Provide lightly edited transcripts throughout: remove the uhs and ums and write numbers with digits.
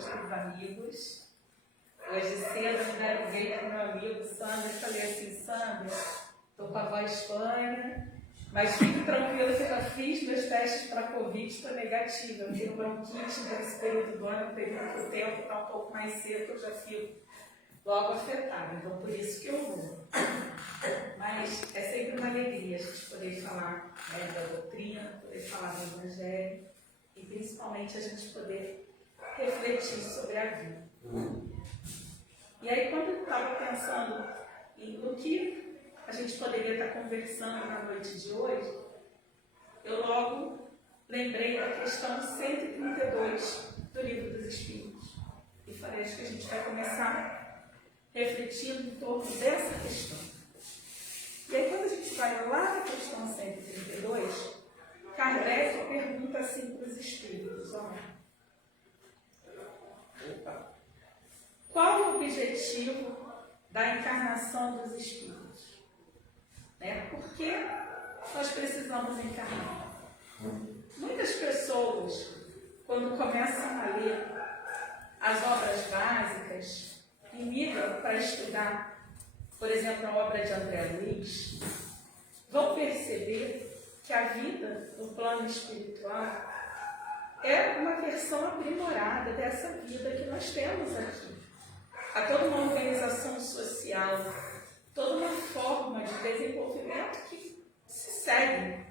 meus queridos amigos. Hoje cedo eu liguei para o meu amigo Sandro e falei assim, Sandro, estou com a voz fanha, mas fique tranquilo que eu já fiz meus testes para Covid, estou negativa. Eu tenho bronquite nesse período do ano, período que o tempo está um pouco mais seco, eu já fico logo afetada. Então, por isso que eu vou. Mas é sempre uma alegria a gente poder falar, né, da doutrina, poder falar do Evangelho e principalmente a gente poder refletir sobre a vida. E aí, quando eu estava pensando no que a gente poderia estar conversando na noite de hoje, eu logo lembrei da questão 132 do Livro dos Espíritos. E falei, acho que a gente vai começar refletindo em torno dessa questão. E aí, quando a gente vai lá na questão 132, Kardec pergunta assim para os espíritos, qual o objetivo da encarnação dos espíritos? Por que nós precisamos encarnar? Muitas pessoas, quando começam a ler as obras básicas e migram para estudar, por exemplo, a obra de André Luiz, vão perceber que a vida no plano espiritual é uma versão aprimorada dessa vida que nós temos aqui. Há toda uma organização social, toda uma forma de desenvolvimento que se segue.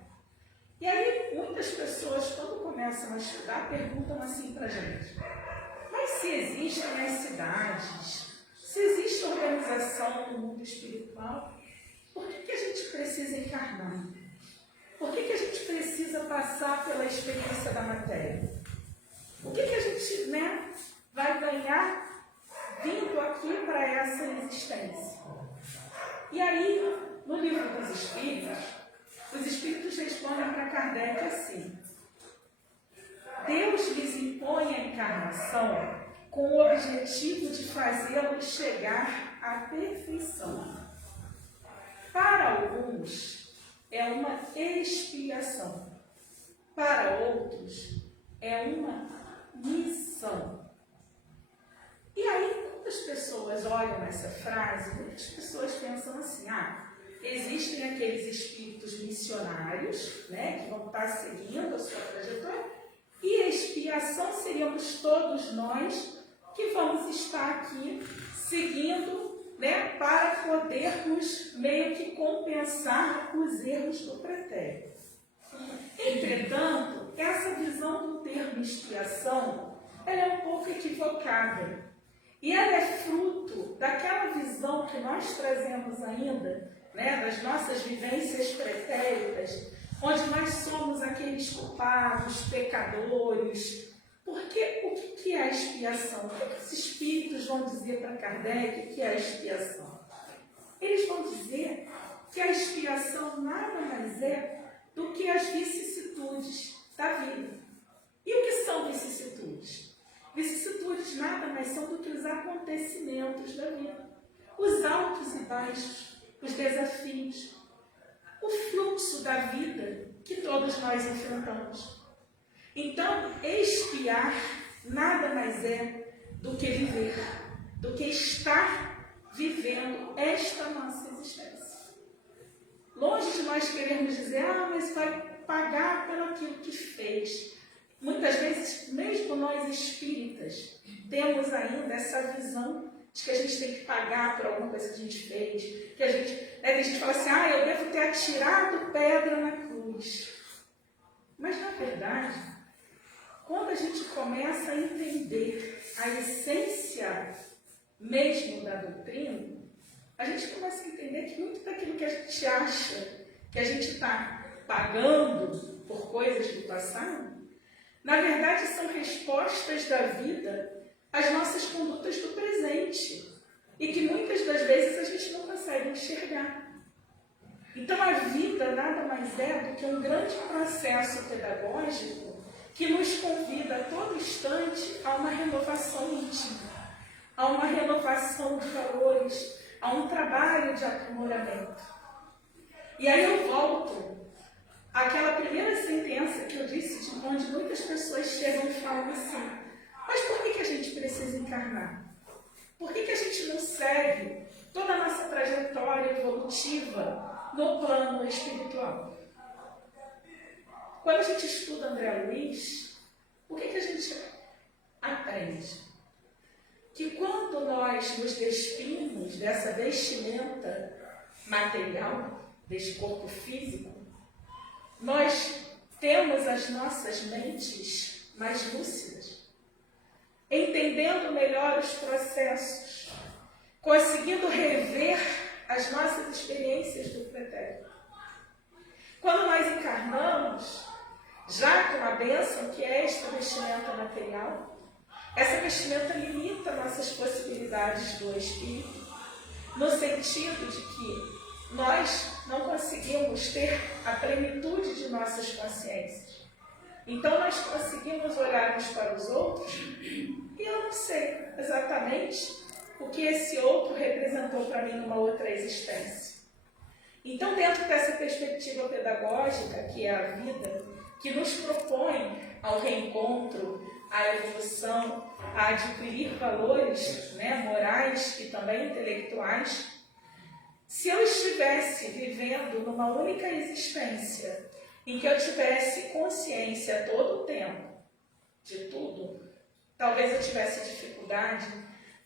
E aí, muitas pessoas, quando começam a estudar, perguntam assim para a gente, mas se existem as cidades, se existe organização no mundo espiritual, por que a gente precisa encarnar? Por que a gente precisa passar pela experiência da matéria? O que a gente vai ganhar vindo aqui para essa existência? E aí, no Livro dos Espíritos, os Espíritos respondem para Kardec assim, Deus lhes impõe a encarnação com o objetivo de fazê-los chegar à perfeição. Para alguns, é uma expiação. Para outros, é uma missão. E aí, quando as pessoas olham essa frase, muitas pessoas pensam assim, existem aqueles espíritos missionários, que vão estar seguindo a sua trajetória, e a expiação seríamos todos nós que vamos estar aqui seguindo, para podermos meio que compensar os erros do pretérito. Entretanto, essa visão do termo expiação, ela é um pouco equivocada. E ela é fruto daquela visão que nós trazemos ainda, das nossas vivências pretéritas, onde nós somos aqueles culpados, pecadores. Porque o que é a expiação? O que os espíritos vão dizer para Kardec que é a expiação? Eles vão dizer que a expiação nada mais é do que as vicissitudes da vida. E o que são vicissitudes? Vicissitudes nada mais são do que os acontecimentos da vida. Os altos e baixos, os desafios, o fluxo da vida que todos nós enfrentamos. Então, expiar nada mais é do que viver, do que estar vivendo esta nossa existência. Longe de nós querermos dizer, mas vai pagar pelo aquilo que fez. Muitas vezes, mesmo nós espíritas, temos ainda essa visão de que a gente tem que pagar por alguma coisa que a gente fez, que a gente, tem gente que fala assim, eu devo ter atirado pedra na cruz. Mas, na verdade, quando a gente começa a entender a essência mesmo da doutrina, a gente começa a entender que muito daquilo que a gente acha que a gente está pagando por coisas do passado, na verdade são respostas da vida às nossas condutas do presente e que muitas das vezes a gente não consegue enxergar. Então a vida nada mais é do que um grande processo pedagógico que nos convida a todo instante a uma renovação íntima, a uma renovação de valores, a um trabalho de aprimoramento. E aí eu volto àquela primeira sentença que eu disse, de onde muitas pessoas chegam e falam assim, mas por que a gente precisa desencarnar? Por que a gente não segue toda a nossa trajetória evolutiva no plano espiritual? Quando a gente estuda André Luiz, o que a gente aprende? Que quando nós nos despimos dessa vestimenta material, deste corpo físico, nós temos as nossas mentes mais lúcidas, entendendo melhor os processos, conseguindo rever as nossas experiências do pretérito. Quando nós encarnamos, já com a bênção que é esta vestimenta material, essa vestimenta limita nossas possibilidades do espírito, no sentido de que nós não conseguimos ter a plenitude de nossas consciências. Então nós conseguimos olhar uns para os outros e eu não sei exatamente o que esse outro representou para mim numa outra existência. Então, dentro dessa perspectiva pedagógica, que é a vida, que nos propõe ao reencontro, à evolução, a adquirir valores, morais e também intelectuais, se eu estivesse vivendo numa única existência, em que eu tivesse consciência todo o tempo de tudo, talvez eu tivesse dificuldade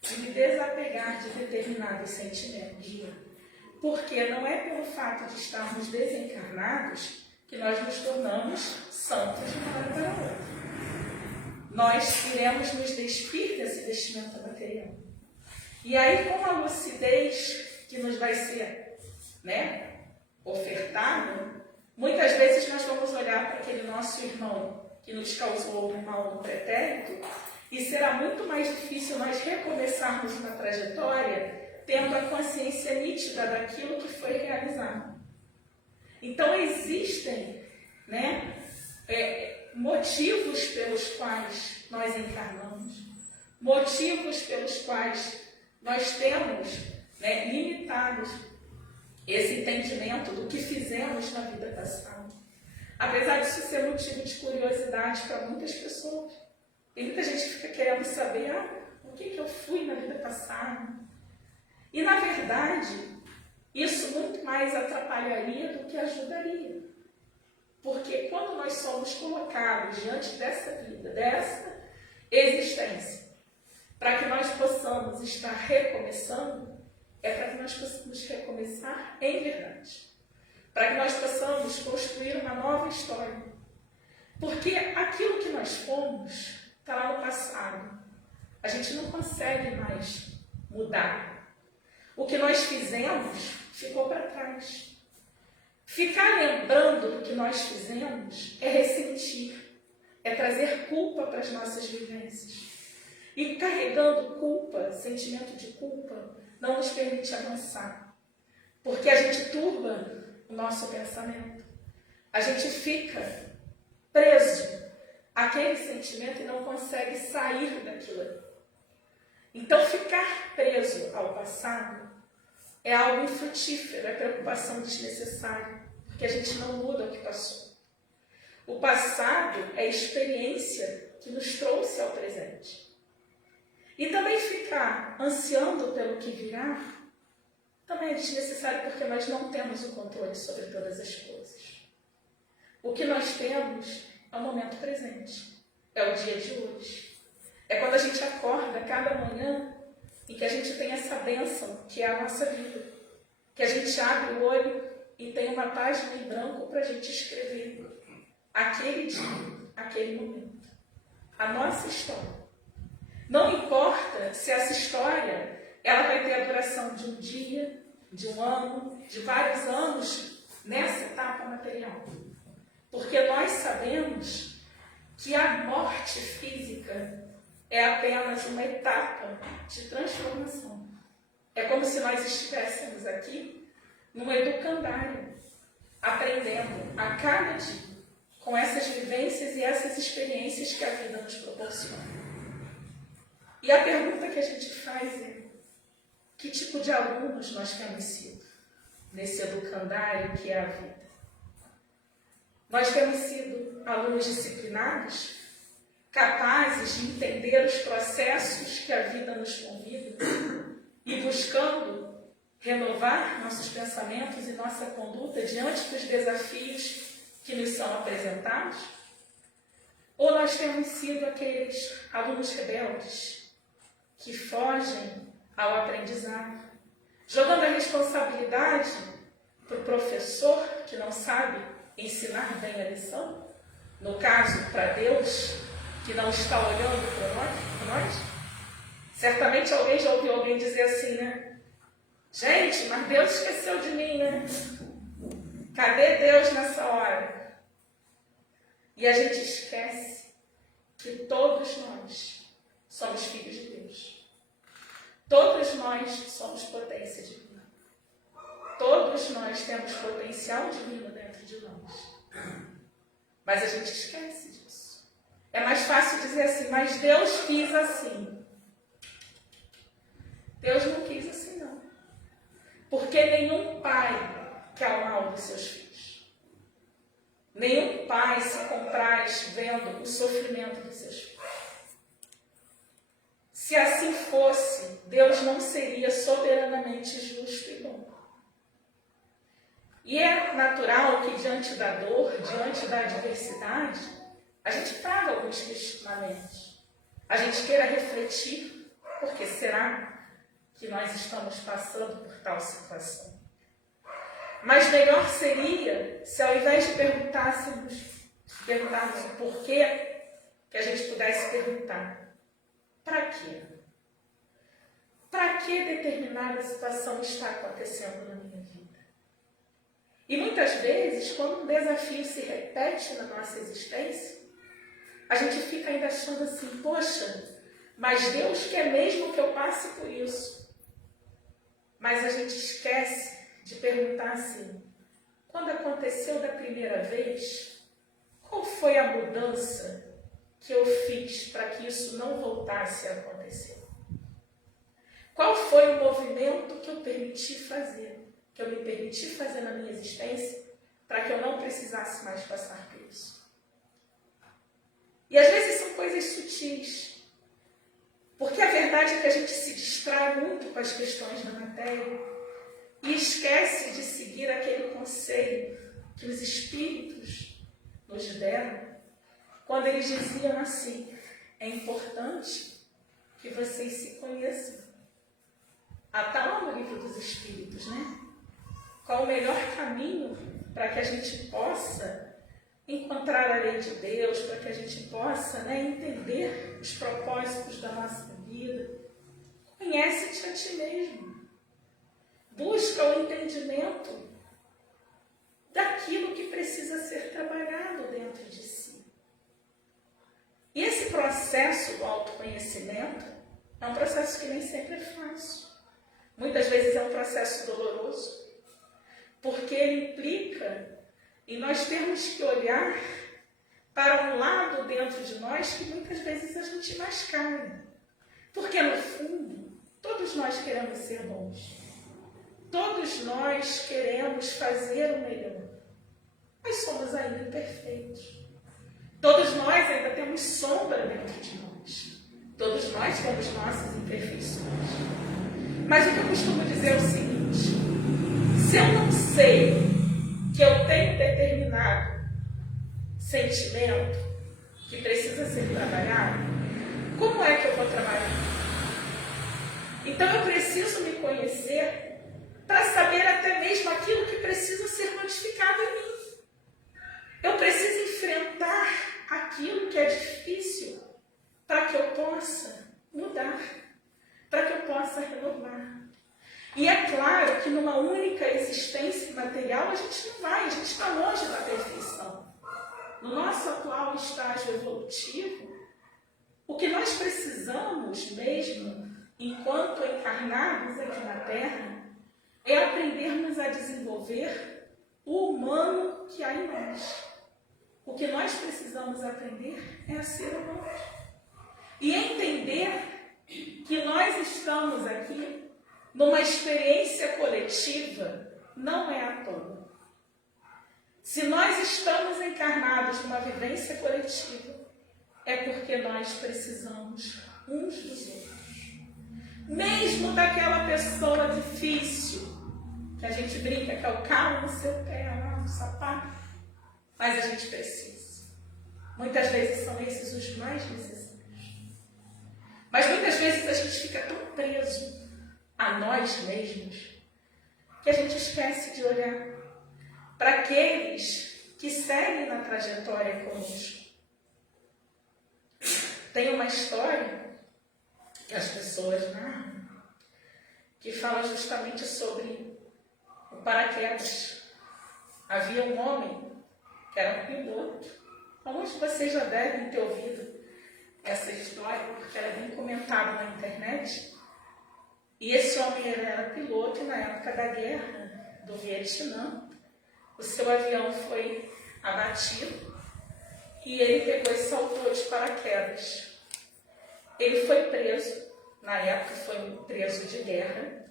de me desapegar de determinados sentimentos. Porque não é pelo fato de estarmos desencarnados que nós nos tornamos santos de uma hora para outra. Nós iremos nos despir desse vestimento material. E aí, com a lucidez que nos vai ser ofertada, muitas vezes nós vamos olhar para aquele nosso irmão que nos causou um mal no pretérito e será muito mais difícil nós recomeçarmos uma trajetória tendo a consciência nítida daquilo que foi realizado. Então, existem motivos pelos quais nós encarnamos, motivos pelos quais nós temos limitados esse entendimento do que fizemos na vida passada. Apesar disso ser motivo de curiosidade para muitas pessoas. Tem muita gente que fica querendo saber o que eu fui na vida passada. E, na verdade, isso muito mais atrapalharia do que ajudaria. Porque quando nós somos colocados diante dessa vida, dessa existência, para que nós possamos estar recomeçando, é para que nós possamos recomeçar em verdade. Para que nós possamos construir uma nova história. Porque aquilo que nós fomos está lá no passado. A gente não consegue mais mudar. O que nós fizemos ficou para trás. Ficar lembrando do que nós fizemos é ressentir, é trazer culpa para as nossas vivências. E carregando culpa, sentimento de culpa, não nos permite avançar. Porque a gente turba o nosso pensamento. A gente fica preso àquele sentimento e não consegue sair daquilo. Então, ficar preso ao passado é algo infrutífero, é preocupação desnecessária, porque a gente não muda o que passou. O passado é a experiência que nos trouxe ao presente. E também ficar ansiando pelo que virá, também é desnecessário porque nós não temos o controle sobre todas as coisas. O que nós temos é o momento presente, é o dia de hoje. É quando a gente acorda cada manhã e que a gente tem essa bênção que é a nossa vida. Que a gente abre o olho e tem uma página em branco para a gente escrever aquele dia, aquele momento. A nossa história. Não importa se essa história ela vai ter a duração de um dia, de um ano, de vários anos nessa etapa material. Porque nós sabemos que a morte física é apenas uma etapa de transformação. É como se nós estivéssemos aqui num educandário, aprendendo a cada dia com essas vivências e essas experiências que a vida nos proporciona. E a pergunta que a gente faz é: que tipo de alunos nós temos sido nesse educandário que é a vida? Nós temos sido alunos disciplinados? capazes de entender os processos que a vida nos convida e buscando renovar nossos pensamentos e nossa conduta diante dos desafios que nos são apresentados? Ou nós temos sido aqueles alunos rebeldes que fogem ao aprendizado, jogando a responsabilidade para o professor que não sabe ensinar bem a lição? No caso, para Deus, que não está olhando para nós? Certamente alguém já ouviu alguém dizer assim, né? Gente, mas Deus esqueceu de mim, né? Cadê Deus nessa hora? E a gente esquece que todos nós somos filhos de Deus. Todos nós somos potência divina. Todos nós temos potencial divino dentro de nós. Mas a gente esquece disso. É mais fácil dizer assim, mas Deus quis assim. Deus não quis assim, não. Porque nenhum pai quer o mal dos seus filhos. Nenhum pai se compraz vendo o sofrimento dos seus filhos. Se assim fosse, Deus não seria soberanamente justo e bom. E é natural que diante da dor, diante da adversidade, a gente traga alguns questionamentos. A gente queira refletir, por que será que nós estamos passando por tal situação? Mas melhor seria se ao invés de perguntarmos o porquê, que a gente pudesse perguntar, para quê? Para que determinada situação está acontecendo na minha vida? E muitas vezes, quando um desafio se repete na nossa existência, a gente fica ainda achando assim, poxa, mas Deus quer mesmo que eu passe por isso. Mas a gente esquece de perguntar assim, quando aconteceu da primeira vez, qual foi a mudança que eu fiz para que isso não voltasse a acontecer? Qual foi o movimento que eu permiti fazer, que eu me permiti fazer na minha existência, para que eu não precisasse mais passar por isso? E às vezes são coisas sutis, porque a verdade é que a gente se distrai muito com as questões da matéria e esquece de seguir aquele conselho que os Espíritos nos deram, quando eles diziam assim, é importante que vocês se conheçam. Está lá no livro dos Espíritos, né? Qual o melhor caminho para que a gente possa encontrar a lei de Deus, para que a gente possa, entender os propósitos da nossa vida? Conhece-te a ti mesmo. Busca o entendimento daquilo que precisa ser trabalhado dentro de si. E esse processo do autoconhecimento é um processo que nem sempre é fácil. Muitas vezes é um processo doloroso, porque ele implica em nós termos que olhar para um lado dentro de nós que muitas vezes a gente mascara. Porque, no fundo, todos nós queremos ser bons. Todos nós queremos fazer o melhor. Mas somos ainda imperfeitos. Todos nós ainda temos sombra dentro de nós. Todos nós temos nossas imperfeições. Mas o que eu costumo dizer é o seguinte, se eu não sei que eu tenho determinado sentimento que precisa ser trabalhado, como é que eu vou trabalhar? Então eu preciso me conhecer para saber até mesmo aquilo que precisa ser modificado em mim. Eu preciso enfrentar aquilo que é difícil para que eu possa mudar, para que eu possa renovar. E é claro que numa única existência material a gente não vai, a gente está longe da perfeição. No nosso atual estágio evolutivo, o que nós precisamos mesmo, enquanto encarnados aqui na Terra, é aprendermos a desenvolver o humano que há em nós. O que nós precisamos aprender é a ser humano. E entender que nós estamos aqui numa experiência coletiva não é à toa. Se nós estamos encarnados numa vivência coletiva, é porque nós precisamos uns dos outros. Mesmo daquela pessoa difícil, que a gente brinca que é o calo no seu pé, no sapato, mas a gente precisa. Muitas vezes são esses os mais necessários. Mas muitas vezes a gente fica tão preso a nós mesmos que a gente esquece de olhar para aqueles que seguem na trajetória conosco. Tem uma história que as pessoas narram que fala justamente sobre o paraquedas. Havia um homem que era um piloto. Alguns de vocês já devem ter ouvido essa história, porque ela é bem comentada na internet. E esse homem era piloto e na época da guerra do Vietnã, o seu avião foi abatido e ele pegou e saltou de paraquedas. Ele foi preso, na época foi um preso de guerra,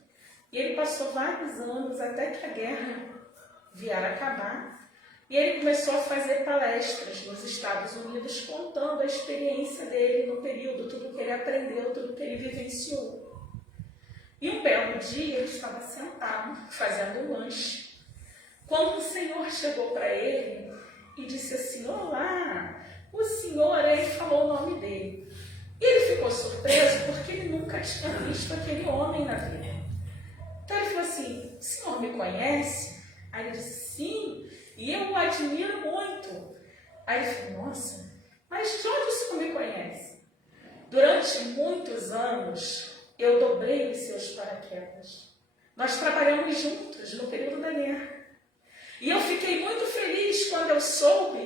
e ele passou vários anos até que a guerra vier a acabar. E ele começou a fazer palestras nos Estados Unidos, contando a experiência dele no período, tudo que ele aprendeu, tudo que ele vivenciou. E um belo dia ele estava sentado, fazendo um lanche, quando o Senhor chegou para ele e disse assim: olá, o Senhor, ele falou o nome dele. E ele ficou surpreso porque ele nunca tinha visto aquele homem na vida. Então ele falou assim: o Senhor me conhece? Aí ele disse: sim. E eu o admiro muito. Aí ele falou: nossa, mas de onde o senhor me conhece? Durante muitos anos, eu dobrei os seus paraquedas. Nós trabalhamos juntos no período da guerra. E eu fiquei muito feliz quando eu soube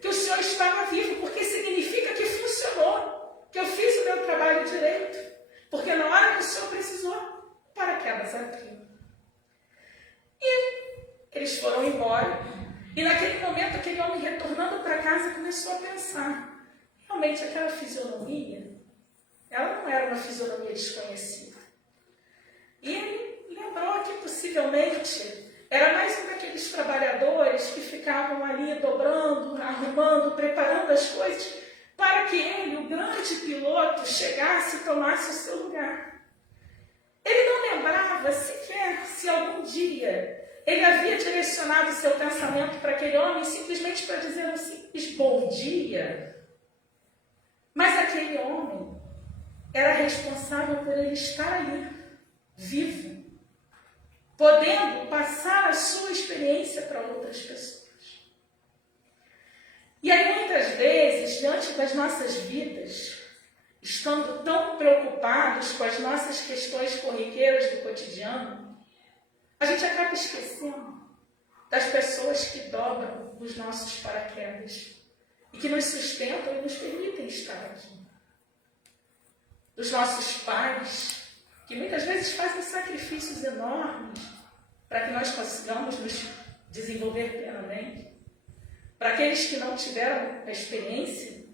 que o senhor estava vivo, porque significa que funcionou, que eu fiz o meu trabalho direito. Porque na hora que o senhor precisou, o paraquedas abriu. E eles foram embora. E naquele momento, aquele homem retornando para casa começou a pensar: realmente aquela fisionomia, ela não era uma fisionomia desconhecida. E ele lembrou que possivelmente era mais um daqueles trabalhadores que ficavam ali dobrando, arrumando, preparando as coisas para que ele, o grande piloto, chegasse e tomasse o seu lugar. Ele não lembrava sequer se algum dia ele havia direcionado seu pensamento para aquele homem simplesmente para dizer um simples bom dia. Mas aquele homem era responsável por ele estar ali, vivo, podendo passar a sua experiência para outras pessoas. E aí, muitas vezes, diante das nossas vidas, estando tão preocupados com as nossas questões corriqueiras do cotidiano, a gente acaba esquecendo das pessoas que dobram os nossos paraquedas e que nos sustentam e nos permitem estar aqui. Dos nossos pais, que muitas vezes fazem sacrifícios enormes para que nós consigamos nos desenvolver plenamente. Para aqueles que não tiveram a experiência,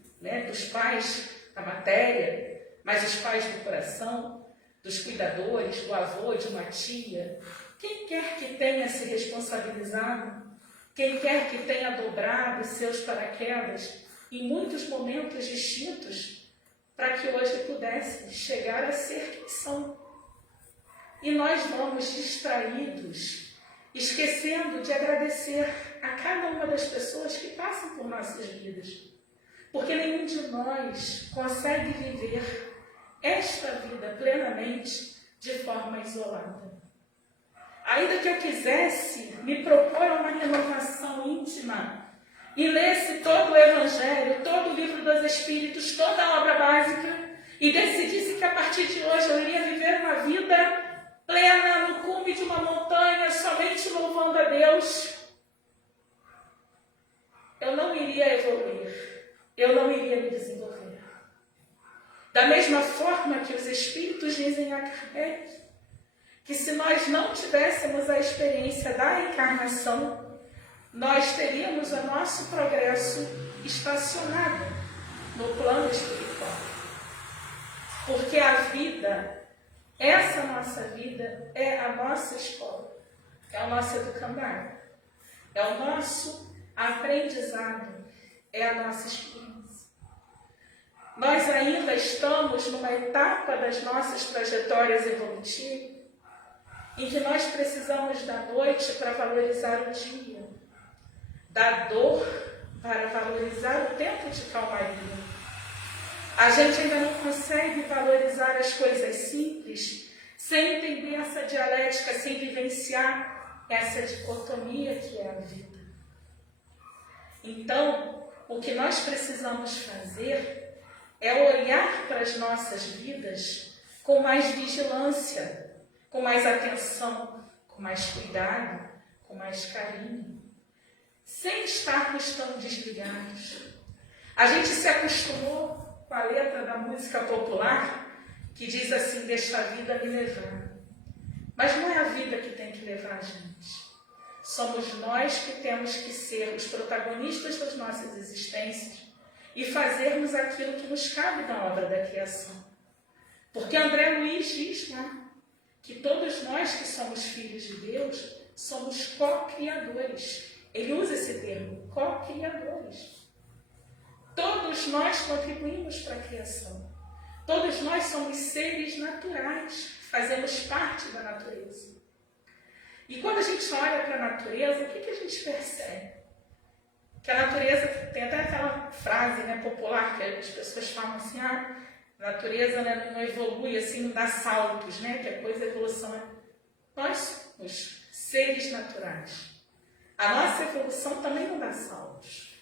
dos pais da matéria, mas os pais do coração, dos cuidadores, do avô, de uma tia. Quem quer que tenha se responsabilizado, quem quer que tenha dobrado seus paraquedas em muitos momentos distintos, para que hoje pudessem chegar a ser quem são. E nós vamos distraídos, esquecendo de agradecer a cada uma das pessoas que passam por nossas vidas. Porque nenhum de nós consegue viver esta vida plenamente de forma isolada. Ainda que eu quisesse me propor a uma renovação íntima e lesse todo o Evangelho, todo o livro dos Espíritos, toda a obra básica, e decidisse que a partir de hoje eu iria viver uma vida plena no cume de uma montanha, somente louvando a Deus, eu não iria evoluir, eu não iria me desenvolver. Da mesma forma que os Espíritos dizem a Kardec, que se nós não tivéssemos a experiência da encarnação, nós teríamos o nosso progresso estacionado no plano espiritual. Porque a vida, essa nossa vida, é a nossa escola, é o nosso educandário, é o nosso aprendizado, é a nossa experiência. Nós ainda estamos numa etapa das nossas trajetórias evolutivas em que nós precisamos da noite para valorizar o dia, da dor para valorizar o tempo de calmaria. A gente ainda não consegue valorizar as coisas simples sem entender essa dialética, sem vivenciar essa dicotomia que é a vida. Então, o que nós precisamos fazer é olhar para as nossas vidas com mais vigilância, com mais atenção, com mais cuidado, com mais carinho, sem estarmos tão desligados. A gente se acostumou com a letra da música popular que diz assim: deixa a vida me levar. Mas não é a vida que tem que levar a gente. Somos nós que temos que ser os protagonistas das nossas existências e fazermos aquilo que nos cabe na obra da criação. Porque André Luiz diz, né, que todos nós que somos filhos de Deus somos co-criadores. Ele usa esse termo, co-criadores. Todos nós contribuímos para a criação. Todos nós somos seres naturais, fazemos parte da natureza. E quando a gente olha para a natureza, o que a gente percebe? Que a natureza, tem até aquela frase, né, popular que as pessoas falam assim: a natureza, né, não evolui assim, não dá saltos, né, que a coisa, a evolução é... Nós somos seres naturais. A nossa evolução também não dá saltos.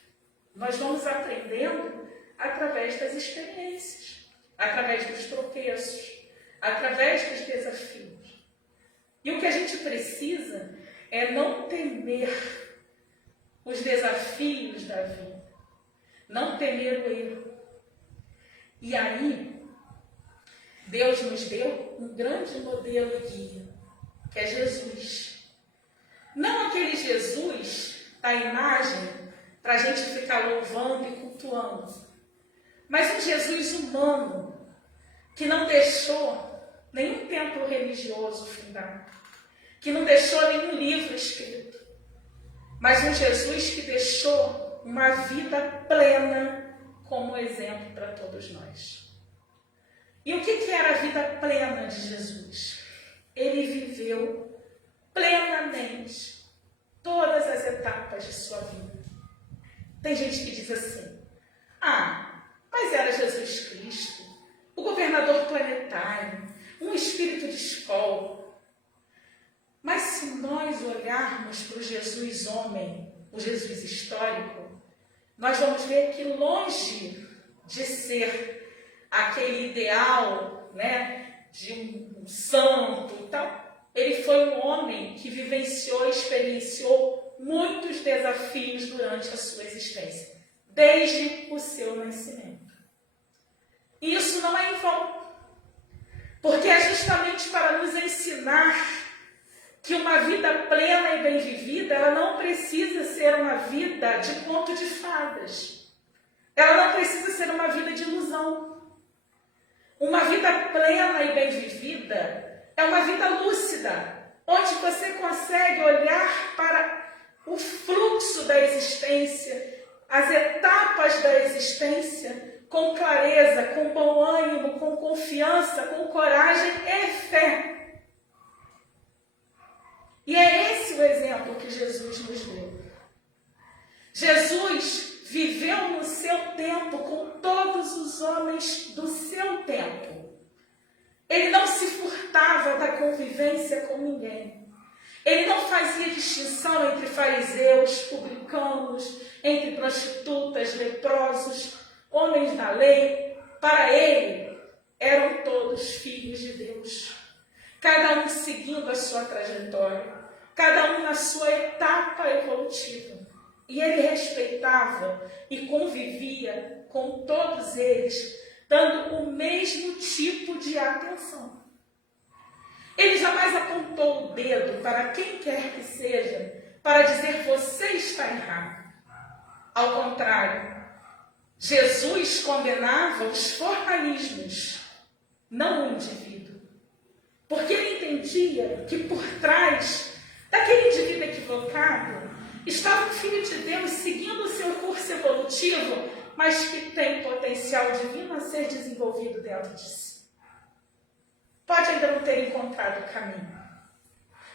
Nós vamos aprendendo através das experiências, através dos tropeços, através dos desafios. E o que a gente precisa é não temer os desafios da vida, não temer o erro. E aí, Deus nos deu um grande modelo e guia, que é Jesus. Não aquele Jesus da imagem para a gente ficar louvando e cultuando, mas um Jesus humano que não deixou nenhum templo religioso fundado, que não deixou nenhum livro escrito, mas um Jesus que deixou uma vida plena como exemplo para todos nós. E o que era a vida plena de Jesus? Ele viveu plenamente todas as etapas de sua vida. Tem gente que diz assim: mas era Jesus Cristo, o governador planetário, um espírito de escola. Mas se nós olharmos para o Jesus homem, o Jesus histórico, nós vamos ver que longe de ser aquele ideal, né, de um santo e tal, ele foi um homem que vivenciou e experienciou muitos desafios durante a sua existência, desde o seu nascimento. E isso não é em vão, porque é justamente para nos ensinar que uma vida plena e bem vivida, ela não precisa ser uma vida de conto de fadas. Ela não precisa ser uma vida de ilusão. Uma vida plena e bem vivida é uma vida lúcida, onde você consegue olhar para o fluxo da existência, as etapas da existência, com clareza, com bom ânimo, com confiança, com coragem e fé. E é esse o exemplo que Jesus nos deu. Jesus viveu no seu tempo com todos os homens do seu tempo. Ele não se furtava da convivência com ninguém. Ele não fazia distinção entre fariseus, publicanos, entre prostitutas, leprosos, homens da lei. Para ele, eram todos filhos de Deus. Cada um seguindo a sua trajetória, cada um na sua etapa evolutiva. E ele respeitava e convivia com todos eles, dando o mesmo tipo de atenção. Ele jamais apontou o dedo para quem quer que seja, para dizer: você está errado. Ao contrário, Jesus condenava os formalismos, não o indivíduo. Porque ele entendia que por trás daquele indivíduo equivocado estava um filho de Deus seguindo o seu curso evolutivo mas que tem potencial divino a ser desenvolvido dentro de si. Pode ainda não ter encontrado o caminho,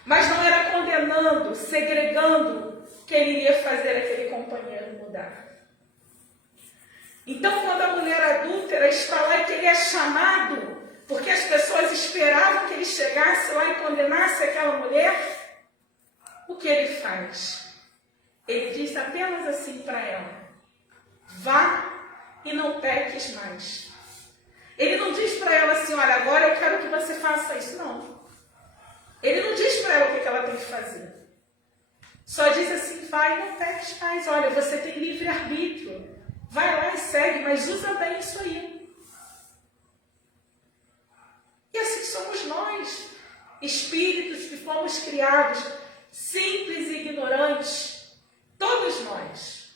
mas não era condenando, segregando, que ele iria fazer aquele companheiro mudar. Então, quando a mulher adúltera está lá e que ele é chamado, porque as pessoas esperavam que ele chegasse lá e condenasse aquela mulher, o que ele faz? Ele diz apenas assim para ela: vá e não peques mais. Ele não diz para ela assim: olha, agora eu quero que você faça isso. Não. Ele não diz para ela o que ela tem que fazer. Só diz assim: vai e não peques mais. Olha, você tem livre-arbítrio. Vai lá e segue, mas usa bem isso aí. E assim somos nós, espíritos que fomos criados simples e ignorantes, todos nós.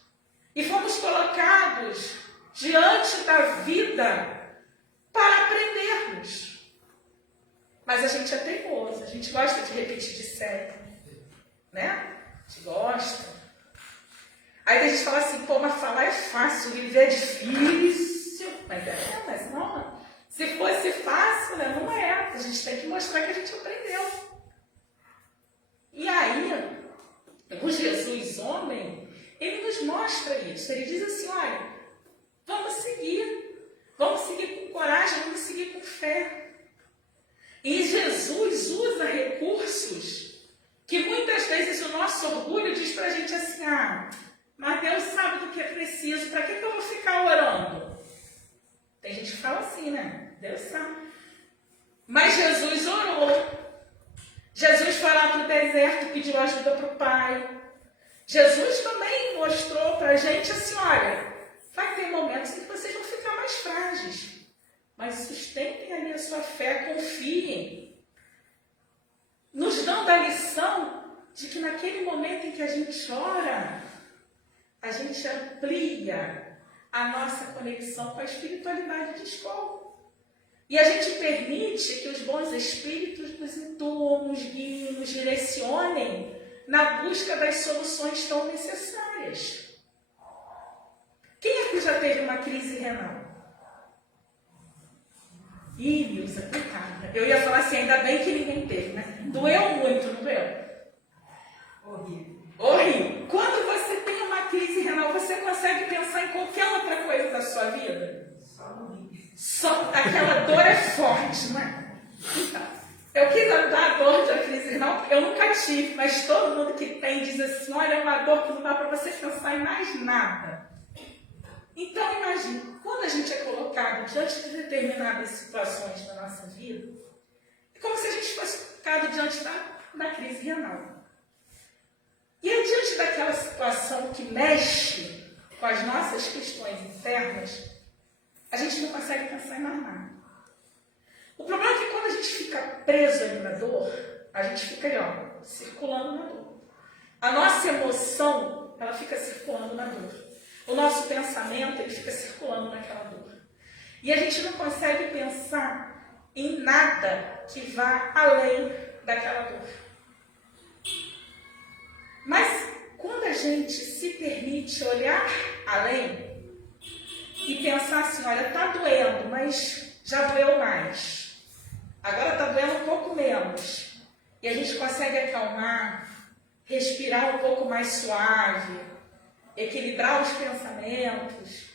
E fomos colocados diante da vida para aprendermos. Mas a gente é teimoso, a gente gosta de repetir de série, né? A gente gosta. Aí a gente fala assim: pô, mas falar é fácil, viver é difícil. Mas não, se fosse fácil, né? Não é. A gente tem que mostrar que a gente aprendeu. E aí, o Jesus homem, ele nos mostra isso. Ele diz assim: olha, vamos seguir com coragem, vamos seguir com fé. E Jesus usa recursos que muitas vezes o nosso orgulho diz para a gente assim: ah, mas Deus sabe do que é preciso, para que eu vou ficar orando? Tem gente que fala assim, né? Deus sabe. Mas Jesus orou. Jesus foi lá para o deserto, pediu ajuda para o Pai. Jesus também mostrou para a gente assim: olha, vai ter momentos em que vocês vão ficar mais frágeis, mas sustentem ali a sua fé, confiem. Nos dando a lição de que naquele momento em que a gente ora, a gente amplia a nossa conexão com a espiritualidade de escola. E a gente permite que os bons espíritos nos intuam, nos guiem, nos direcionem na busca das soluções tão necessárias. Quem aqui já teve uma crise renal? Ih, Nilza, coitada. Eu ia falar assim: ainda bem que ninguém teve, né? Doeu muito, não doeu? Horrível. Quando você tem uma crise renal, você consegue pensar em qualquer outra coisa da sua vida? Só aquela dor é forte, não é? Então, eu quis dar a dor da crise renal, porque eu nunca tive, mas todo mundo que tem diz assim: olha, é uma dor que não dá para você pensar em mais nada. Então, imagine, quando a gente é colocado diante de determinadas situações na nossa vida, é como se a gente fosse colocado diante da crise renal. E aí, diante daquela situação que mexe com as nossas questões internas, a gente não consegue pensar em mais nada. O problema é que quando a gente fica preso ali na dor, a gente fica ali, ó, circulando na dor. A nossa emoção, ela fica circulando na dor. O nosso pensamento, ele fica circulando naquela dor. E a gente não consegue pensar em nada que vá além daquela dor. Mas quando a gente se permite olhar além e pensar assim: olha, está doendo, mas já doeu mais. Agora está doendo um pouco menos. E a gente consegue acalmar, respirar um pouco mais suave, equilibrar os pensamentos.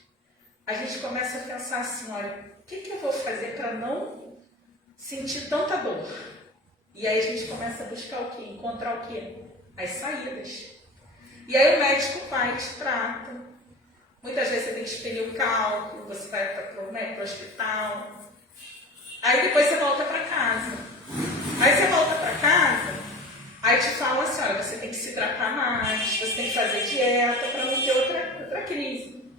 A gente começa a pensar assim: olha, o que eu vou fazer para não sentir tanta dor? E aí a gente começa a buscar o quê? Encontrar o quê? As saídas. E aí o médico vai, te trata. Muitas vezes você tem que expelir o cálculo, você vai para o hospital. Aí depois você volta para casa. Aí você volta para casa, aí te fala assim: olha, você tem que se hidratar mais, você tem que fazer dieta para não ter outra crise.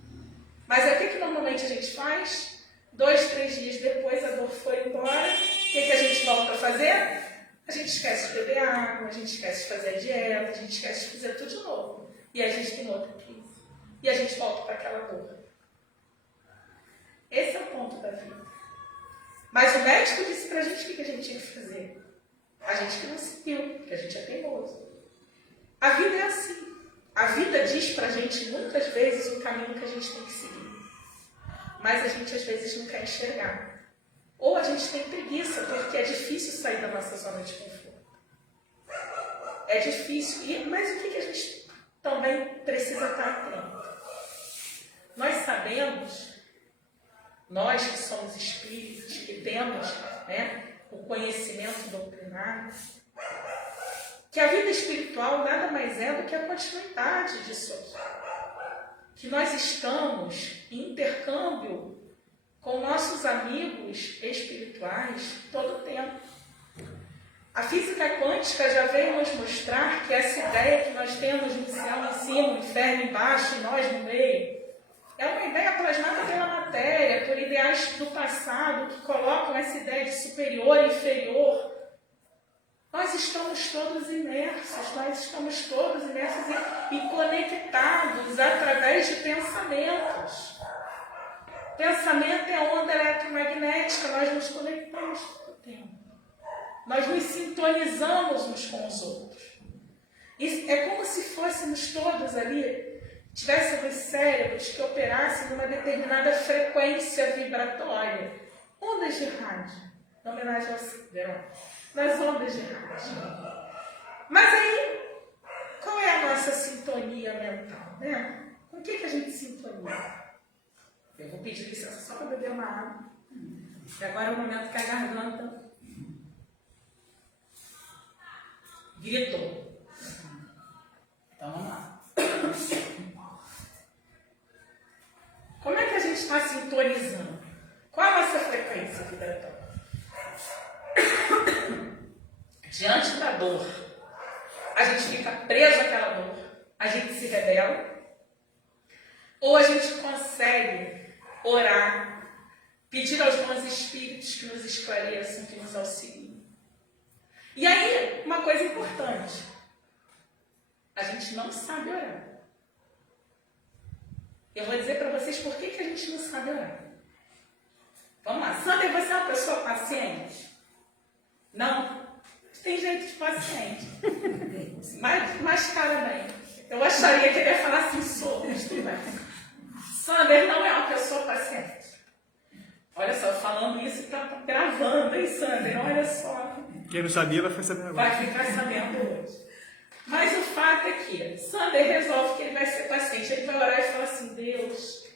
Mas aí o que normalmente a gente faz? 2, 3 dias depois a dor foi embora, o que a gente volta a fazer? A gente esquece de beber água, a gente esquece de fazer a dieta, a gente esquece de fazer tudo de novo. E a gente tem outra crise. E a gente volta para aquela dor. Esse é o ponto da vida. Mas o médico disse para a gente o que a gente tinha que fazer. A gente que não seguiu, porque a gente é teimoso. A vida é assim. A vida diz para a gente muitas vezes o caminho que a gente tem que seguir. mas a gente às vezes não quer enxergar. Ou a gente tem preguiça, porque é difícil sair da nossa zona de conforto. É difícil, mas o que a gente também precisa estar atento? Nós sabemos, nós que somos espíritos, que temos, né, o conhecimento doutrinário, que a vida espiritual nada mais é do que a continuidade disso aqui. Que nós estamos em intercâmbio com nossos amigos espirituais todo o tempo. A física quântica já veio nos mostrar que essa ideia que nós temos no céu em cima, o inferno embaixo e nós no meio, é uma ideia plasmada pela matéria, por ideais do passado que colocam essa ideia de superior e inferior. Nós estamos todos imersos e conectados através de pensamentos. Pensamento é onda eletromagnética, nós nos conectamos todo o tempo. Nós nos sintonizamos uns com os outros. É como se fôssemos todos ali, tivéssemos cérebros que operassem numa determinada frequência vibratória. Ondas de rádio, em homenagem ao Ciderão, nas ondas de rádio. Mas aí, qual é a nossa sintonia mental, né? Com o que a gente sintonia? Eu vou pedir licença só para beber uma água. E agora é o momento que a garganta gritou. Então vamos lá. Como é que a gente está sintonizando? Qual a nossa frequência vibratória? Diante da dor, a gente fica preso àquela dor, a gente se rebela, ou a gente consegue orar, pedir aos bons espíritos que nos esclareçam, que nos auxiliem. E aí, uma coisa importante, a gente não sabe orar. Eu vou dizer para vocês por que a gente não sabe orar. Vamos lá. Sandra, você é uma pessoa paciente? Não? Tem jeito de paciente. Mas cara bem. Eu acharia que ele ia falar assim, sou, mas tudo bem. Sander não é uma pessoa paciente. Olha só, falando isso, está gravando, hein, Sander? Olha só. Quem não sabia vai ficar sabendo agora. Vai ficar sabendo hoje. Mas o fato é que Sander resolve que ele vai ser paciente. Ele vai orar e falar assim, Deus,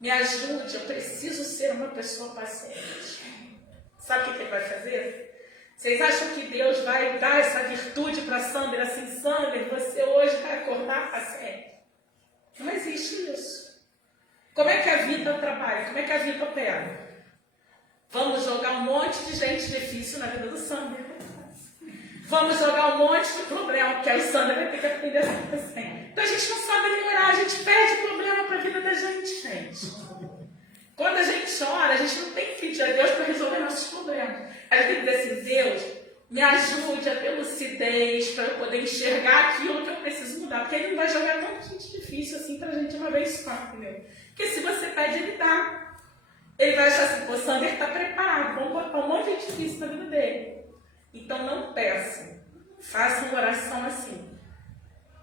me ajude, eu preciso ser uma pessoa paciente. Sabe o que ele vai fazer? Vocês acham que Deus vai dar essa virtude para Sander, assim, Sander, você hoje vai acordar paciente? Não existe isso. Como é que a vida trabalha? Como é que a vida opera? Vamos jogar um monte de gente difícil na vida do Sander. Vamos jogar um monte de problema, porque aí o Sander vai ter que aprender a ser paciente. Então a gente não sabe nem orar, a gente perde problema para a vida da gente. Quando a gente ora, a gente não tem que pedir a Deus para resolver nossos problemas. A gente tem que dizer assim, Deus, me ajude a ter lucidez para eu poder enxergar aquilo que eu preciso mudar. Porque ele não vai jogar tanta gente difícil assim para a gente uma vez só, entendeu? Porque se você pede, ele dá. Ele vai achar assim, pô, o Sander está preparado, vamos botar um monte de gente difícil na vida dele. Então não peçam, façam uma oração assim.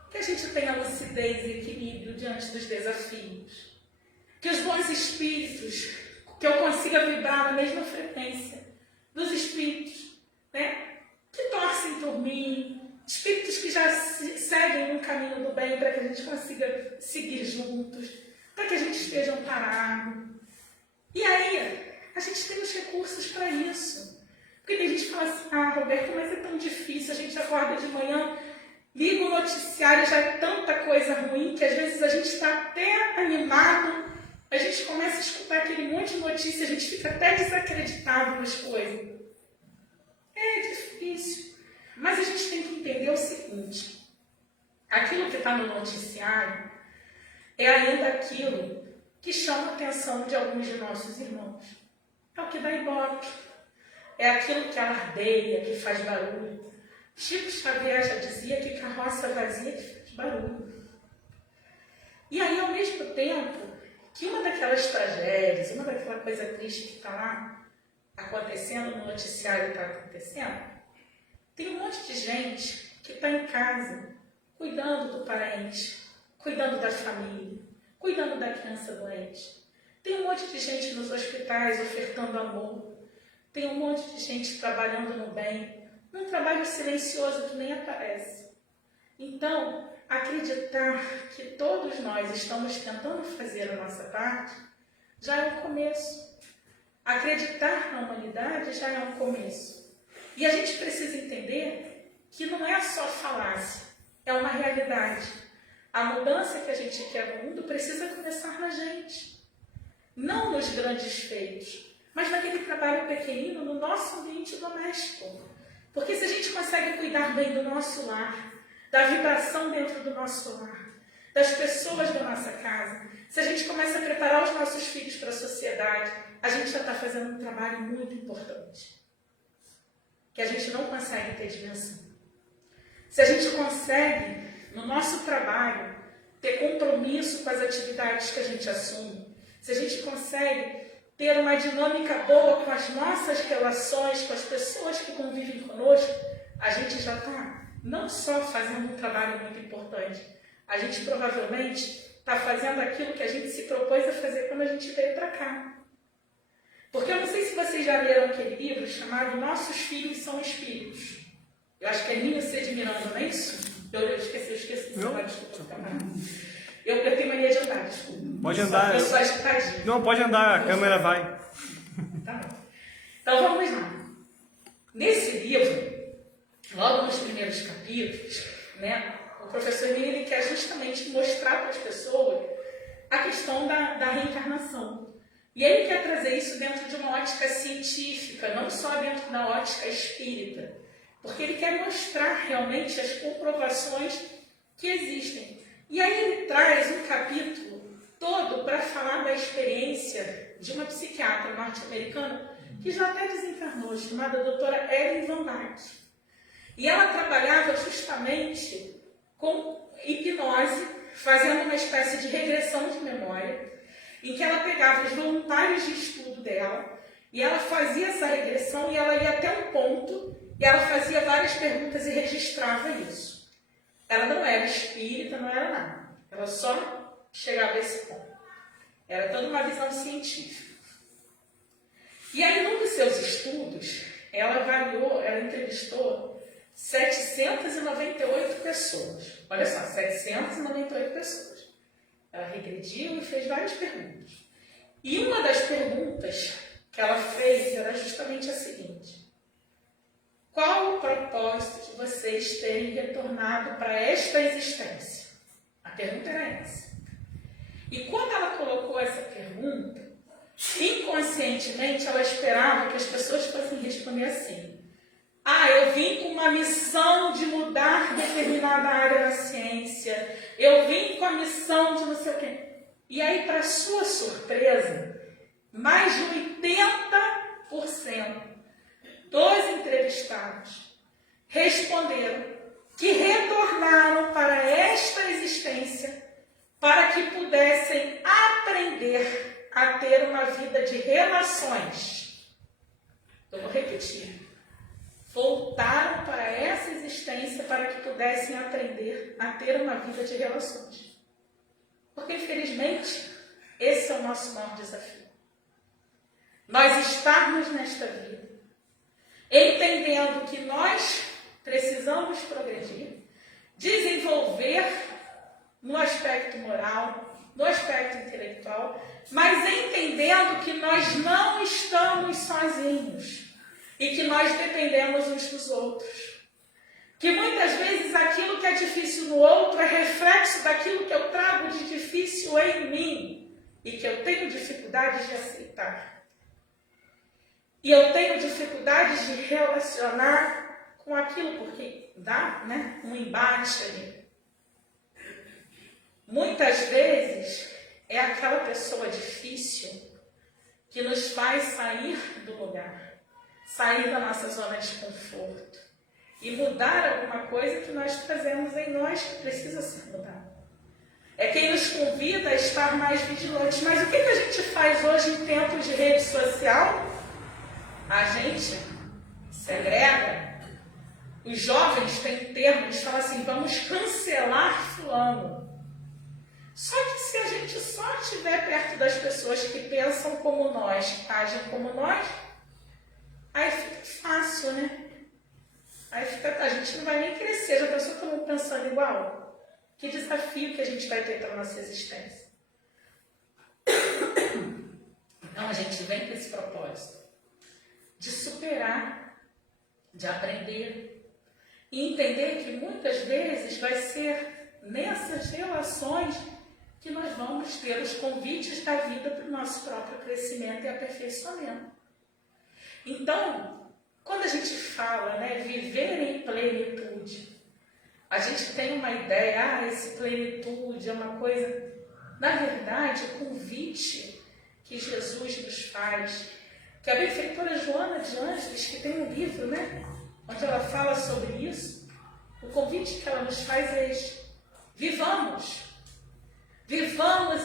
Que a gente tenha lucidez e equilíbrio diante dos desafios. Que os bons espíritos, que eu consiga vibrar na mesma frequência dos espíritos, né? Que torcem por mim, espíritos que já seguem um caminho do bem para que a gente consiga seguir juntos, para que a gente esteja amparado. E aí, a gente tem os recursos para isso. Porque tem gente que fala assim, ah, Roberto, mas é tão difícil, a gente acorda de manhã, liga o noticiário, já é tanta coisa ruim, que às vezes a gente está até animado, a gente começa a escutar aquele monte de notícia, a gente fica até desacreditado nas coisas. É difícil. Mas a gente tem que entender o seguinte, aquilo que está no noticiário é ainda aquilo que chama a atenção de alguns de nossos irmãos. É o que dá ibope. É aquilo que alardeia, que faz barulho. Chico Xavier já dizia que carroça vazia que faz barulho. E aí, ao mesmo tempo, que uma daquelas tragédias, uma daquela coisa triste que está lá acontecendo, no noticiário está acontecendo, tem um monte de gente que está em casa, cuidando do parente, cuidando da família, cuidando da criança doente. Tem um monte de gente nos hospitais ofertando amor. Tem um monte de gente trabalhando no bem. Um trabalho silencioso que nem aparece. Então, acreditar que todos nós estamos tentando fazer a nossa parte já é um começo. Acreditar na humanidade já é um começo. E a gente precisa entender que não é só falácia, é uma realidade. A mudança que a gente quer no mundo precisa começar na gente. Não nos grandes feitos, mas naquele trabalho pequenino, no nosso ambiente doméstico. Porque se a gente consegue cuidar bem do nosso lar, da vibração dentro do nosso lar, das pessoas da nossa casa, se a gente começa a preparar os nossos filhos para a sociedade, a gente já está fazendo um trabalho muito importante, que a gente não consegue ter dimensão. Se a gente consegue, no nosso trabalho, ter compromisso com as atividades que a gente assume, se a gente consegue ter uma dinâmica boa com as nossas relações, com as pessoas que convivem conosco, a gente já está não só fazendo um trabalho muito importante, a gente provavelmente está fazendo aquilo que a gente se propôs a fazer quando a gente veio para cá. Porque eu não sei se vocês já leram aquele livro chamado Nossos Filhos São Espíritos. Eu acho que é Ninho C. de Miranda, não é isso? Eu esqueci. Não. Desculpa. Eu tenho mania de andar, desculpa. Pode andar. Eu sou agitadinha. Não, pode andar, a câmera vai. Tá bom. Então vamos lá. Nesse livro, logo nos primeiros capítulos, né, o professor Emílio quer justamente mostrar para as pessoas a questão da reencarnação. E ele quer trazer isso dentro de uma ótica científica, não só dentro da ótica espírita. Porque ele quer mostrar realmente as comprovações que existem. E aí ele traz um capítulo todo para falar da experiência de uma psiquiatra norte-americana que já até desencarnou, chamada doutora Ellen Van Dyke. E ela trabalhava justamente com hipnose, fazendo uma espécie de regressão de memória, em que ela pegava os voluntários de estudo dela, e ela fazia essa regressão, e ela ia até um ponto, e ela fazia várias perguntas e registrava isso. Ela não era espírita, não era nada. Ela só chegava a esse ponto. Era toda uma visão científica. E aí, num dos seus estudos, ela entrevistou 798 pessoas. Olha só, 798 pessoas. Ela regrediu e fez várias perguntas. E uma das perguntas que ela fez era justamente a seguinte: qual o propósito de vocês terem retornado para esta existência? A pergunta era essa. E quando ela colocou essa pergunta, inconscientemente ela esperava que as pessoas fossem responder assim: eu vim com uma missão de mudar determinada área da ciência, eu vim com a missão de não sei o quê. E aí, para sua surpresa, mais de 80% dos entrevistados responderam que retornaram para esta existência para que pudessem aprender a ter uma vida de relações. Eu vou repetir. Voltaram para essa existência para que pudessem aprender a ter uma vida de relações. Porque, infelizmente, esse é o nosso maior desafio. Nós estarmos nesta vida, entendendo que nós precisamos progredir, desenvolver no aspecto moral, no aspecto intelectual, mas entendendo que nós não estamos sozinhos e que nós dependemos uns dos outros. Que muitas vezes aquilo que é difícil no outro é reflexo daquilo que eu trago de difícil em mim e que eu tenho dificuldades de aceitar. E eu tenho dificuldades de relacionar com aquilo, porque dá, um embate ali. Muitas vezes é aquela pessoa difícil que nos faz sair do lugar, sair da nossa zona de conforto e mudar alguma coisa que nós trazemos em nós que precisa ser mudada. É quem nos convida a estar mais vigilantes. Mas o que a gente faz hoje em tempos de rede social? A gente segrega. Os jovens têm termos, falam assim: vamos cancelar fulano. Só que se a gente só estiver perto das pessoas que pensam como nós, agem como nós, aí fica fácil, né? Aí a gente não vai nem crescer, já pensou todo mundo pensando igual? Que desafio que a gente vai ter para a nossa existência. Então a gente vem com esse propósito de superar, de aprender e entender que muitas vezes vai ser nessas relações que nós vamos ter os convites da vida para o nosso próprio crescimento e aperfeiçoamento. Então, quando a gente fala, né, viver em plenitude, a gente tem uma ideia, esse plenitude é uma coisa... Na verdade, o convite que Jesus nos faz, que a benfeitora Joana de Ângeles, que tem um livro, né, onde ela fala sobre isso, o convite que ela nos faz é este: vivamos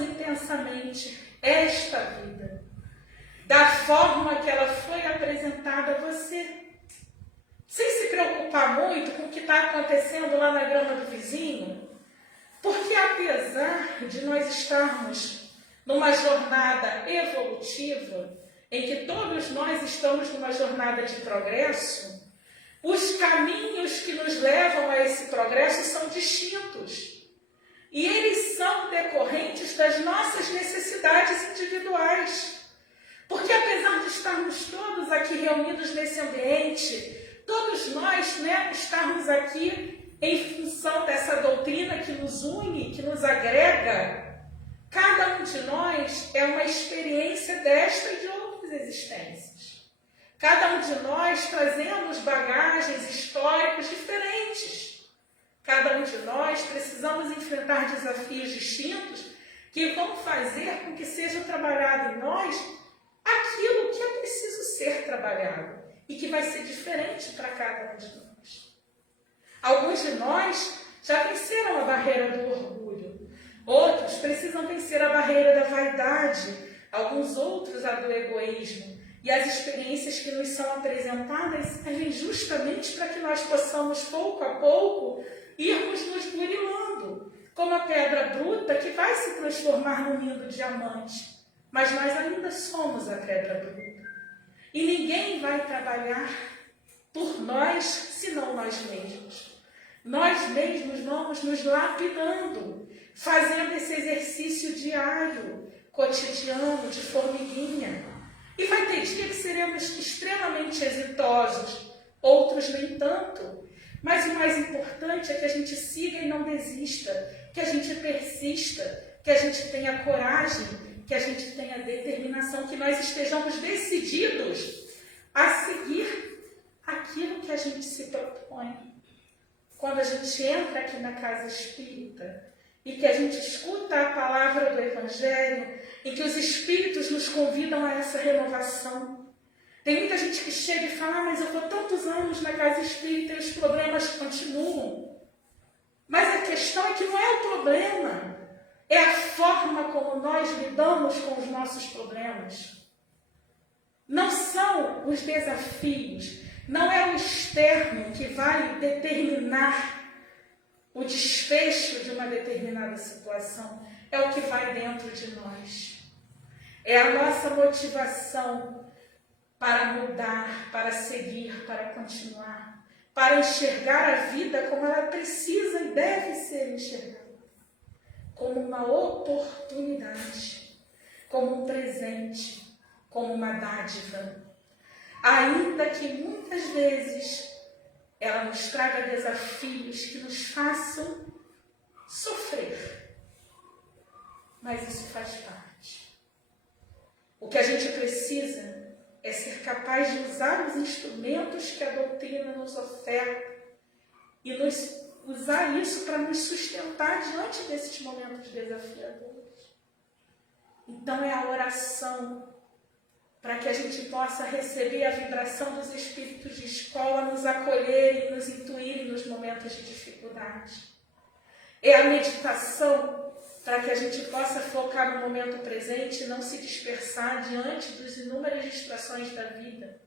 intensamente esta vida, da forma que ela foi apresentada a você, sem se preocupar muito com o que está acontecendo lá na grama do vizinho, porque apesar de nós estarmos numa jornada evolutiva, em que todos nós estamos numa jornada de progresso, os caminhos que nos levam a esse progresso são distintos. E eles são decorrentes das nossas necessidades individuais. Porque apesar de estarmos todos aqui reunidos nesse ambiente, todos nós, né, estarmos aqui em função dessa doutrina que nos une, que nos agrega, cada um de nós é uma experiência desta e de outras existências. Cada um de nós trazemos bagagens históricas diferentes. Cada um de nós precisamos enfrentar desafios distintos que vão fazer com que seja trabalhado em nós aquilo que é preciso ser trabalhado e que vai ser diferente para cada um de nós. Alguns de nós já venceram a barreira do orgulho, outros precisam vencer a barreira da vaidade, alguns outros a do egoísmo. E as experiências que nos são apresentadas servem justamente para que nós possamos, pouco a pouco, irmos nos burilando, como a pedra bruta que vai se transformar num lindo diamante. Mas nós ainda somos a pedra bruta. E ninguém vai trabalhar por nós, senão nós mesmos. Nós mesmos vamos nos lapidando, fazendo esse exercício diário, cotidiano, de formiguinha. E vai ter dia que seremos extremamente exitosos, outros nem tanto. Mas o mais importante é que a gente siga e não desista, que a gente persista, que a gente tenha coragem, que a gente tenha determinação, que nós estejamos decididos a seguir aquilo que a gente se propõe. Quando a gente entra aqui na casa espírita e que a gente escuta a palavra do Evangelho, em que os Espíritos nos convidam a essa renovação. Tem muita gente que chega e fala, mas eu estou tantos anos na casa espírita e os problemas continuam. Mas a questão é que não é o problema, é a forma como nós lidamos com os nossos problemas. Não são os desafios, não é o externo que vai determinar o desfecho de uma determinada situação, é o que vai dentro de nós. É a nossa motivação para mudar, para seguir, para continuar, para enxergar a vida como ela precisa e deve ser enxergada. Como uma oportunidade, como um presente, como uma dádiva. Ainda que muitas vezes ela nos traga desafios que nos façam sofrer. Mas isso faz parte. O que a gente precisa é ser capaz de usar os instrumentos que a doutrina nos oferta e usar isso para nos sustentar diante desses momentos desafiadores. Então é a oração para que a gente possa receber a vibração dos espíritos de escola, nos acolherem, nos intuírem nos momentos de dificuldade. É a meditação para que a gente possa focar no momento presente e não se dispersar diante das inúmeras distrações da vida.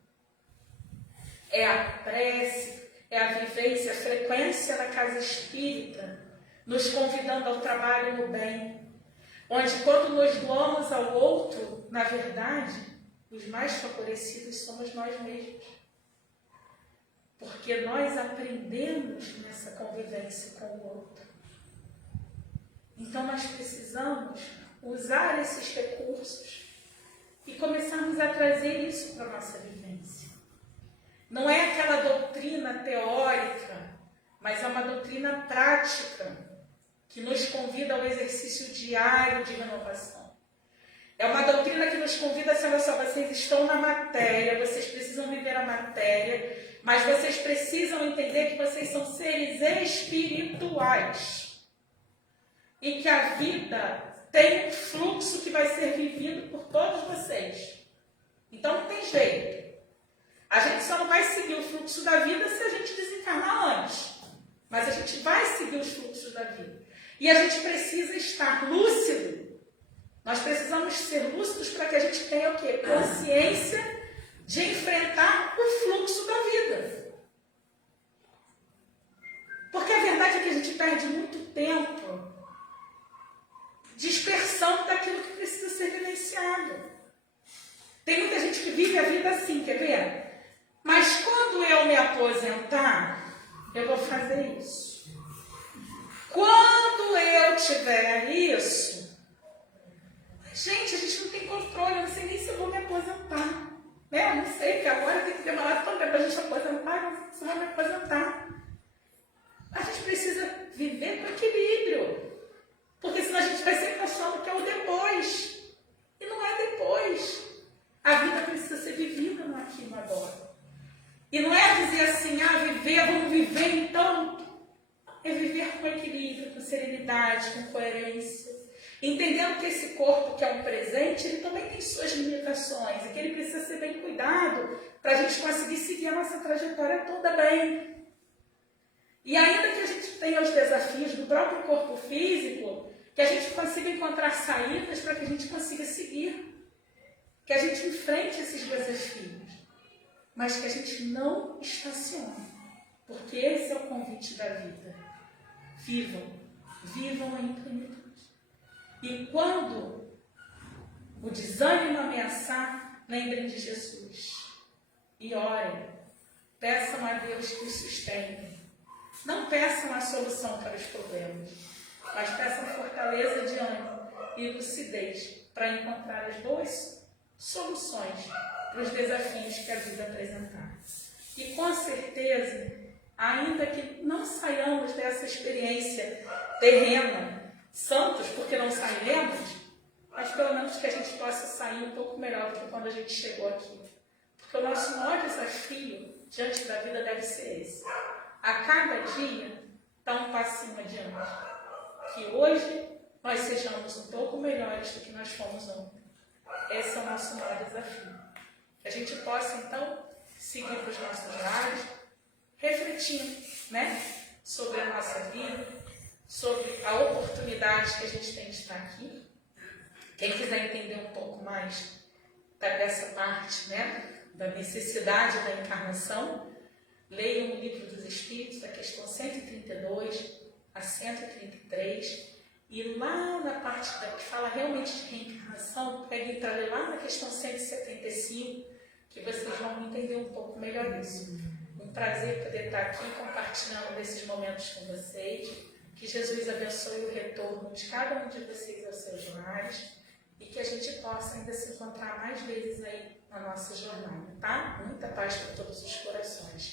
É a prece, é a vivência, a frequência na casa espírita, nos convidando ao trabalho no bem, onde quando nos doamos ao outro, na verdade, os mais favorecidos somos nós mesmos. Porque nós aprendemos nessa convivência com o outro. Então nós precisamos usar esses recursos e começarmos a trazer isso para a nossa vivência. Não é aquela doutrina teórica, mas é uma doutrina prática que nos convida ao exercício diário de renovação. É uma doutrina que nos convida a dizer, olha só, vocês estão na matéria, vocês precisam viver a matéria, mas vocês precisam entender que vocês são seres espirituais e que a vida tem um fluxo que vai ser vivido por todos vocês. Então não tem jeito. A gente só não vai seguir o fluxo da vida se a gente desencarnar antes. Mas a gente vai seguir os fluxos da vida. E a gente precisa estar lúcido. Nós precisamos ser lúcidos para que a gente tenha o quê? Consciência de enfrentar o fluxo da vida. Porque a verdade é que a gente perde muito tempo dispersando daquilo que precisa ser vivenciado. Tem muita gente que vive a vida assim, quer ver? Mas quando eu me aposentar, eu vou fazer isso. Quando eu tiver isso, gente, a gente não tem controle, eu não sei nem se eu vou me aposentar. Né? Eu não sei, porque agora tem que demorar tanto tempo para a gente aposentar, eu não sei se eu vou me aposentar. A gente precisa viver com equilíbrio. Porque senão a gente vai sempre achando que é o depois. E não é depois. A vida precisa ser vivida no aqui e no agora. E não é dizer assim, viver, vamos viver então. É viver com equilíbrio, com serenidade, com coerência. Entendendo que esse corpo que é um presente, ele também tem suas limitações. E que ele precisa ser bem cuidado para a gente conseguir seguir a nossa trajetória toda bem. E ainda que a gente tenha os desafios do próprio corpo físico, que a gente consiga encontrar saídas para que a gente consiga seguir. Que a gente enfrente esses desafios. Mas que a gente não estacione. Porque esse é o convite da vida. Vivam. Vivam em plenitude. E quando o desânimo ameaçar, lembrem de Jesus. E orem. Peçam a Deus que os sustenha. Não peçam a solução para os problemas, mas peçam fortaleza de ânimo e lucidez para encontrar as boas soluções para os desafios que a vida apresentar. E com certeza, ainda que não saiamos dessa experiência terrena, santos, porque não sairemos, mas pelo menos que a gente possa sair um pouco melhor do que quando a gente chegou aqui. Porque o nosso maior desafio diante da vida deve ser esse. A cada dia está um passinho adiante. Que hoje nós sejamos um pouco melhores do que nós fomos ontem. Esse é o nosso maior desafio. Que a gente possa, então, seguir para os nossos lares, refletindo, sobre a nossa vida, sobre a oportunidade que a gente tem de estar aqui. Quem quiser entender um pouco mais dessa parte, da necessidade da encarnação, leiam o Livro dos Espíritos, a questão 132 a 133, e lá na parte que fala realmente de reencarnação, peguem para ler lá na questão 175, que vocês vão entender um pouco melhor isso. Um prazer poder estar aqui compartilhando desses momentos com vocês. Que Jesus abençoe o retorno de cada um de vocês aos seus lares e que a gente possa ainda se encontrar mais vezes aí na nossa jornada, tá? Muita paz para todos os corações.